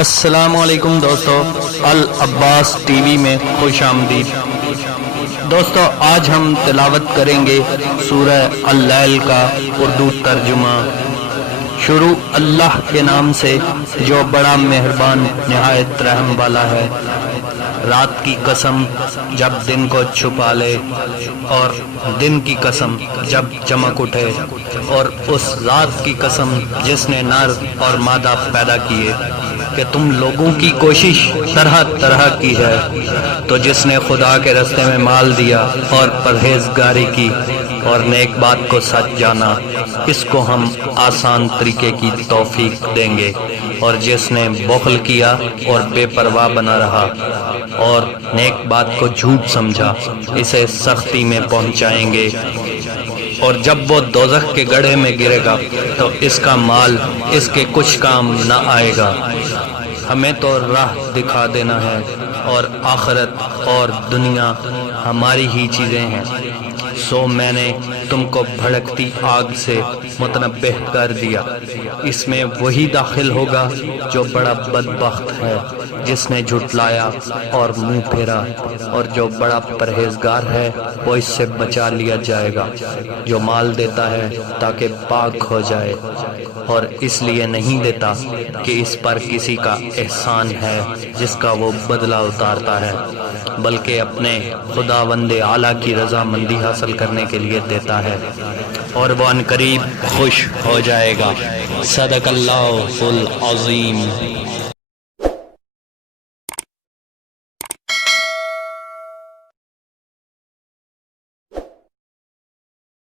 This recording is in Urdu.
السلام علیکم دوستو، العباس ٹی وی میں خوش آمدید۔ دوستو آج ہم تلاوت کریں گے سورہ اللیل کا اردو ترجمہ۔ شروع اللہ کے نام سے جو بڑا مہربان نہایت رحم والا ہے۔ رات کی قسم جب دن کو چھپا لے، اور دن کی قسم جب چمک اٹھے، اور اس ذات کی قسم جس نے نر اور مادہ پیدا کیے کہ تم لوگوں کی کوشش طرح طرح کی ہے، تو جس نے خدا کے راستے میں مال دیا اور پرہیزگاری کی اور نیک بات کو سچ جانا، اس کو ہم آسان طریقے کی توفیق دیں گے۔ اور جس نے بخل کیا اور بے پرواہ بنا رہا اور نیک بات کو جھوٹ سمجھا، اسے سختی میں پہنچائیں گے۔ اور جب وہ دوزخ کے گڑھے میں گرے گا تو اس کا مال اس کے کچھ کام نہ آئے گا۔ ہمیں تو راہ دکھا دینا ہے، اور آخرت اور دنیا ہماری ہی چیزیں ہیں، سو میں نے تم کو بھڑکتی آگ سے متنبہ کر دیا۔ اس میں وہی داخل ہوگا جو بڑا بدبخت ہے، جس نے جھٹلایا اور منہ پھیرا، اور جو بڑا پرہیزگار ہے وہ اس سے بچا لیا جائے گا۔ جو مال دیتا ہے تاکہ پاک ہو جائے، اور اس لیے نہیں دیتا کہ اس پر کسی کا احسان ہے جس کا وہ بدلہ اتارتا ہے، بلکہ اپنے خداوند اعلیٰ کی رضامندی حاصل کرنے کے لیے دیتا ہے، اور وہ عنقریب خوش ہو جائے گا۔ صدق اللہ العظیم۔